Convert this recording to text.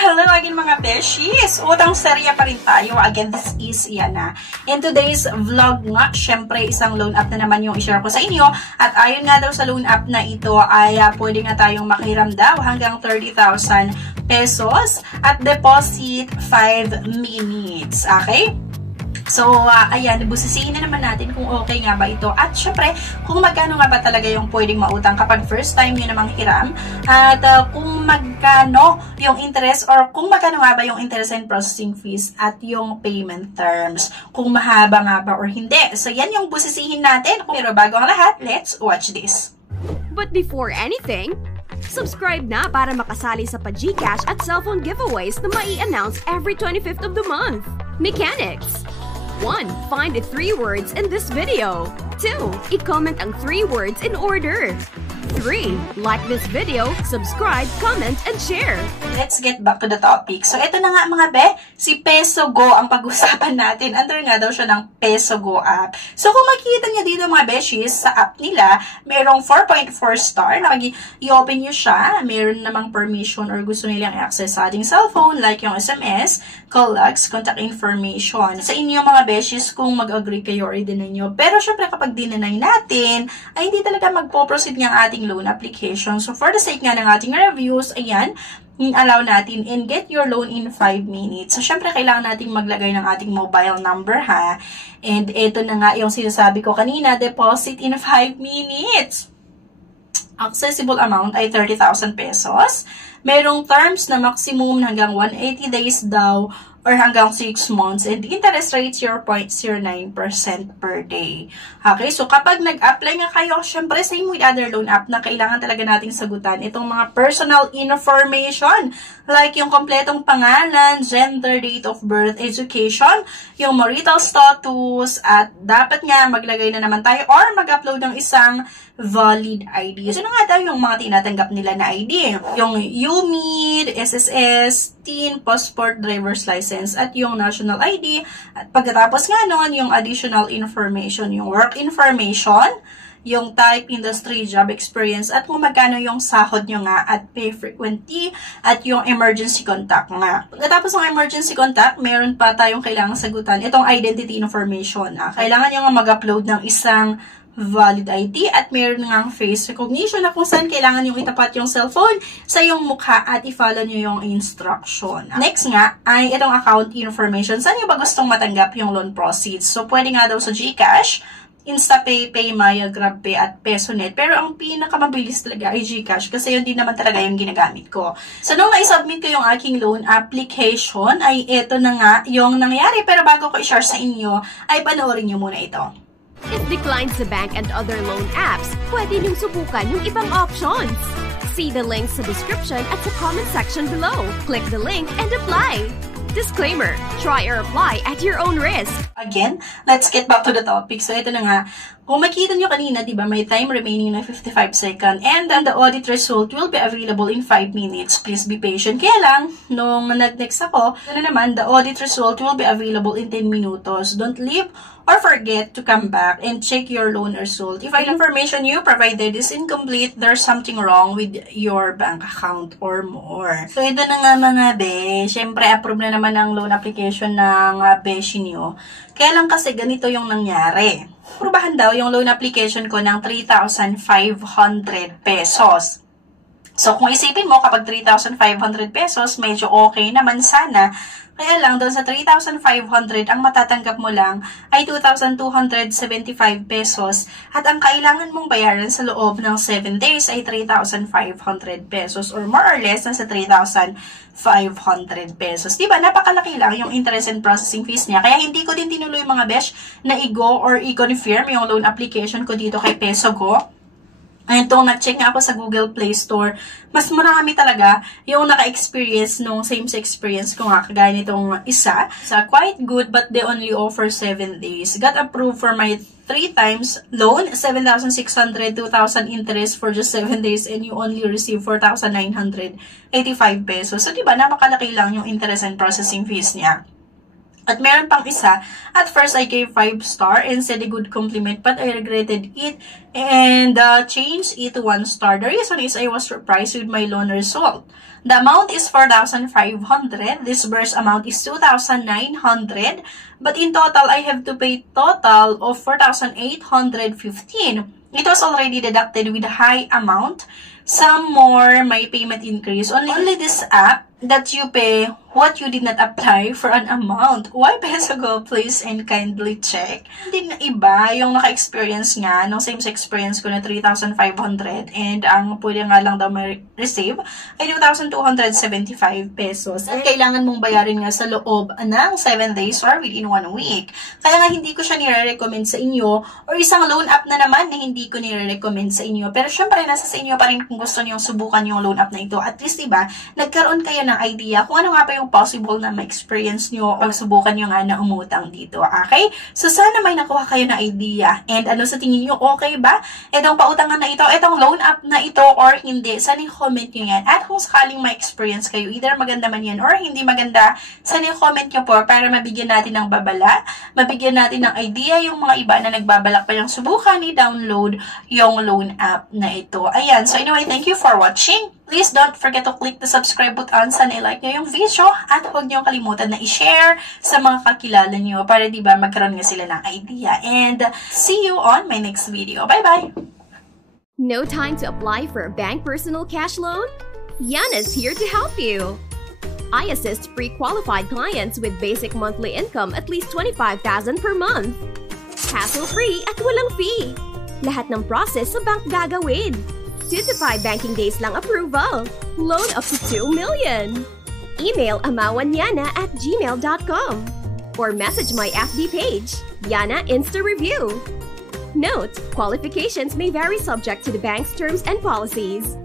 Hello again mga beshies! Utang serya pa rin tayo. Again, this is Yana. In today's vlog nga, syempre isang loan app na naman yung i-share ko sa inyo. At ayon nga daw sa loan app na ito ay pwede nga tayong makiram daw hanggang 30,000 pesos at deposit 5 minutes. Okay? So, ayan, busisiin na naman natin kung okay nga ba ito. At syempre, kung magkano nga ba talaga yung pwedeng mautang kapag first time nyo namang hiram. At kung magkano yung interest or kung magkano nga ba yung interest and processing fees at yung payment terms. Kung mahaba nga ba or hindi. So, yan yung busisihin natin. Pero bago ang lahat, let's watch this. But before anything, subscribe na para makasali sa pa-GCash at cellphone giveaways na mai-announce every 25th of the month. Mechanics. 1. Find the 3 words in this video. 2. I-comment ang 3 words in order. 3. Like this video, subscribe, comment, and share. Let's get back to the topic. So, ito na nga mga be, si Peso Go ang pag-usapan natin. Under nga daw siya ng Peso Go app. So, kung makikita niyo dito mga beshies, sa app nila, merong 4.4 star. I-open nyo siya. Meron namang permission or gusto nilang i-access sa ating cellphone, like yung SMS, call logs, contact information. Sa inyo mga beshies, kung mag-agree kayo or i-deny nyo. Pero syempre kapag dinenay natin, ay hindi talaga magpo-proceed ng ating loan application. So, for the sake nga ng ating reviews, ayan, allow natin and get your loan in 5 minutes. So, syempre, kailangan nating maglagay ng ating mobile number, ha? And ito na nga yung sinasabi ko kanina, deposit in 5 minutes. Accessible amount ay 30,000 pesos. Merong terms na maximum hanggang 180 days daw or hanggang 6 months. And interest rate 0.09% per day. Okay, so kapag nag-apply nga kayo, syempre same with other loan app na kailangan talaga nating sagutan itong mga personal information. Like yung kompletong pangalan, gender, date of birth, education, yung marital status, at dapat nga maglagay na naman tayo or mag-upload ng isang valid ID. So, nga daw yung mga tinatanggap nila na ID? Yung UMID, SSS, TIN, passport, driver's license, at yung national ID. At pagkatapos nga nun, yung additional information, yung work information, yung type, industry, job experience, at kung magkano yung sahod nyo nga, at pay frequency, at yung emergency contact nga. Pagkatapos ng emergency contact, meron pa tayong kailangang sagutan, itong identity information. Kailangan nyo nga mag-upload ng isang valid ID at meron nga face recognition na kung saan kailangan yung itapat yung cellphone sa yung mukha at i-follow nyo yung instruction. Next nga ay itong account information. Saan nyo ba gustong matanggap yung loan proceeds? So, pwede nga daw sa GCash, InstaPay, PayMaya, GrabPay, at PesoNet. Pero ang pinakamabilis talaga ay GCash kasi yun din naman talaga yung ginagamit ko. So, nung na-submit ko yung aking loan application, ay ito na nga yung nangyari. Pero bago ko i-share sa inyo, ay panoorin nyo muna ito. If declined sa bank and other loan apps, pwede niyong subukan yung ibang options. See the links sa description at sa comment section below. Click the link and apply. Disclaimer, try or apply at your own risk. Again, let's get back to the topic. So, ito na nga. Kung makita nyo kanina, diba, may time remaining na 55 seconds and then the audit result will be available in 5 minutes. Please be patient. Kaya lang, nung nag-next ako, ano naman, the audit result will be available in 10 minutos. Don't leave or forget to come back and check your loan result. If the information you provided is incomplete, there's something wrong with your bank account or more. So, ito na nga mga be. Siyempre, approve na naman ang loan application ng beshi nyo. Kaya lang kasi ganito yung nangyari. Aprubahan daw yung loan application ko ng 3,500 pesos. So, kung isipin mo, kapag 3,500 pesos, medyo okay naman sana. Kaya lang, doon sa 3,500, ang matatanggap mo lang ay 2,275 pesos. At ang kailangan mong bayaran sa loob ng 7 days ay 3,500 pesos. Or more or less, nasa 3,500 pesos. Diba? Napakalaki lang yung interest and processing fees niya. Kaya hindi ko din tinuloy mga besh na i-go or i-confirm yung loan application ko dito kay Peso Go. Ayun, nag-check nga ako sa Google Play Store. Mas marami talaga yung naka-experience nung same experience ko nga, kagaya nitong isa. Quite good, but they only offer 7 days. Got approved for my 3 times loan, 7,600, 2,000 interest for just 7 days, and you only receive 4,985 pesos. So, diba, napakalaki lang yung interest and processing fees niya. At meron pang isa, at first I gave 5 star and said a good compliment, but I regretted it and changed it to 1 star. The reason is I was surprised with my loan result. The amount is 4,500. Disbursed amount is 2,900. But in total, I have to pay total of 4,815. It was already deducted with a high amount. Some more, my payment increase. Only this app that you pay what you did not apply for an amount. Why PesoGo? Please and kindly check. Hindi na iba yung naka-experience nga, nung same experience ko na 3,500 and ang pwede nga lang daw ma-receive ay 2,275 pesos. At kailangan mong bayarin nga sa loob ng 7 days or within 1 week. Kaya nga hindi ko siya nire-recommend sa inyo or isang loan app na naman na hindi ko nire-recommend sa inyo. Pero syempre, nasa sa inyo pa rin kung gusto niyo subukan yung loan app na ito. At least, diba, nagkaroon kayo ng idea kung ano nga pa yung possible na ma-experience nyo o subukan nyo nga na umutang dito. Okay? So, sana may nakuha kayo na idea. And ano sa tingin nyo, okay ba? Itong pautangan na ito, itong loan app na ito or hindi, sana i-comment nyo yan. At kung sakaling ma-experience kayo, either maganda man yan or hindi maganda, sana i-comment nyo po para mabigyan natin ng babala, mabigyan natin ng idea yung mga iba na nagbabalak pa yung subukan i-download yung loan app na ito. Ayan. So, anyway, thank you for watching. Please don't forget to click the subscribe button. Sana i-like nyo yung video at huwag nyo kalimutan na i-share sa mga kakilala nyo para diba magkaroon nga sila ng idea. And see you on my next video. Bye-bye! No time to apply for a bank personal cash loan? Yana's here to help you. I assist pre-qualified clients with basic monthly income at least 25,000 per month. Hassle-free at walang fee. Lahat ng process sa bank gagawin. 2 to 5 banking days lang approval. Loan up to 2 million. Email amawanyana@gmail.com or message my FB page, Yana Insta Review. Note, qualifications may vary subject to the bank's terms and policies.